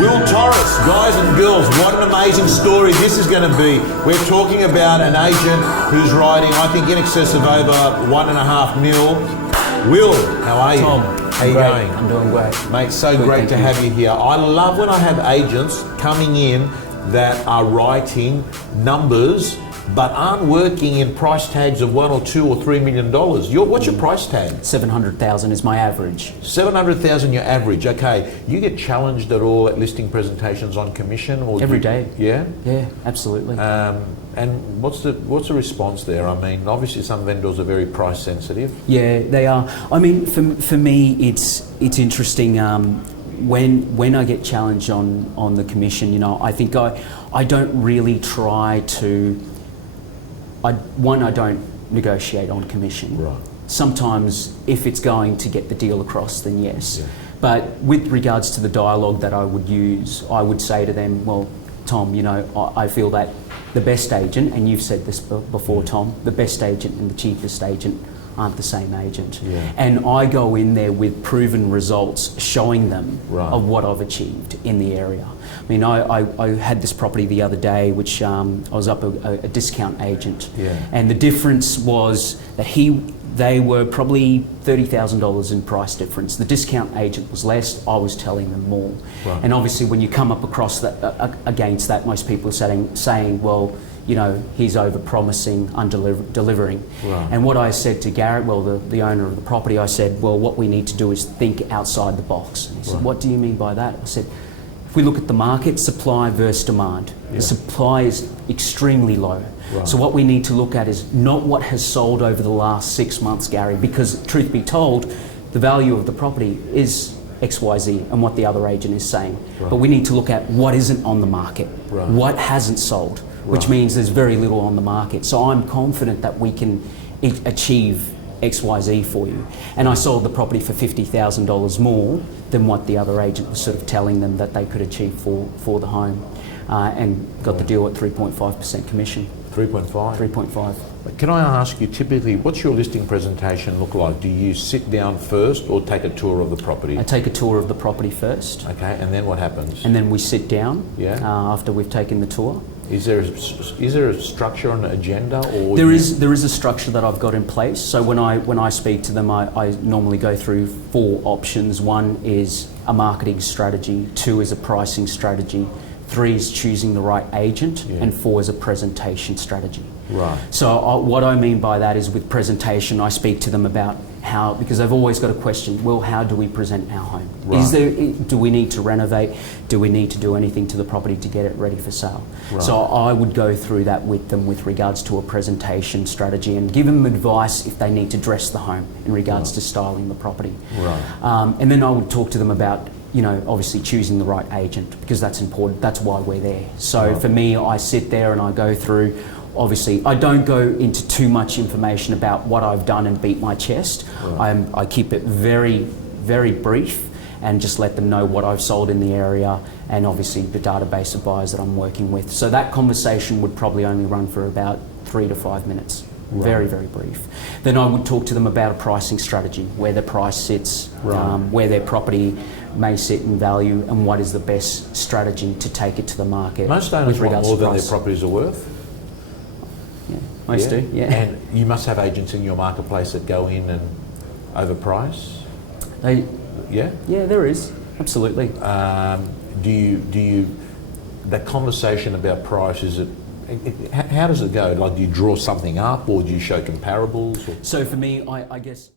Will Torres, guys and girls, what an amazing story this is going to be. We're talking about an agent who's riding, I think, in excess of over $1.5 million. Will, how are you? Tom, how are you going? I'm doing great. Mate, so good, great to have you here. I love when I have agents coming in that are writing numbers but aren't working in price tags of $1 or $2 or $3 million. What's your price tag? 700,000 is my average. 700,000 your average. Okay. You get challenged at all at listing presentations on commission, or every day? Yeah. Yeah, absolutely. And what's the response there? I mean, obviously some vendors are very price sensitive. Yeah, they are. I mean, for me, it's interesting. When I get challenged on the commission, you know, I think I don't really try to. I don't negotiate on commission. Right. Sometimes if it's going to get the deal across, then yes. Yeah. But with regards to the dialogue that I would use, I would say to them, well, Tom, you know, I feel that the best agent, and you've said this before, Tom, the best agent and the cheapest agent aren't the same agent. Yeah. And I go in there with proven results showing them right. of what I've achieved in the area. I mean, I had this property the other day, which I was up a discount agent. Yeah. And the difference was that they were probably $30,000 in price difference. The discount agent was less, I was telling them more. Right. And obviously when you come up across that, against that, most people are saying, well, you know, he's over-promising, under-delivering. Right. And what I said to Garrett, well, the owner of the property, I said, well, what we need to do is think outside the box. And he said, right. what do you mean by that? I said, if we look at the market, supply versus demand, yeah. the supply is extremely low. Right. So what we need to look at is not what has sold over the last 6 months, Gary, because truth be told, the value of the property is XYZ and what the other agent is saying. Right. But we need to look at what isn't on the market, right. what hasn't sold, which right. means there's very little on the market. So I'm confident that we can achieve XYZ for you. And I sold the property for $50,000 more than what the other agent was sort of telling them that they could achieve for the home, and got the deal at 3.5% commission. 3.5? 3.5. Can I ask you, typically, what's your listing presentation look like? Do you sit down first or take a tour of the property? I take a tour of the property first. Okay, and then what happens? And then we sit down. Yeah. After we've taken the tour. Is there a structure and agenda, or there is a structure that I've got in place. So when I speak to them, I normally go through 4 options. 1 is a marketing strategy, 2 is a pricing strategy, 3 is choosing the right agent, yeah. and 4 is a presentation strategy. Right. So what I mean by that is with presentation, I speak to them about how, because they've always got a question, well, how do we present our home? Right. Do we need to renovate? Do we need to do anything to the property to get it ready for sale? Right. So I would go through that with them with regards to a presentation strategy and give them advice if they need to dress the home in regards right. to styling the property. Right. And then I would talk to them about, you know, obviously choosing the right agent, because that's important. That's why we're there. So right. for me, I sit there and I go through. Obviously, I don't go into too much information about what I've done and beat my chest. Right. I keep it very, very brief and just let them know what I've sold in the area and obviously the database of buyers that I'm working with. So that conversation would probably only run for about 3 to 5 minutes. Right. Very, very brief. Then I would talk to them about a pricing strategy, where their price sits, right. Where their property may sit in value, and what is the best strategy to take it to the market. Most owners want more than price. their properties are worth. Yeah, most do, yeah. And you must have agents in your marketplace that go in and overprice? Yeah? Yeah, there is, absolutely. Do you, that conversation about price, is it, how does it go? Like, do you draw something up, or do you show comparables? Or? So for me, I guess...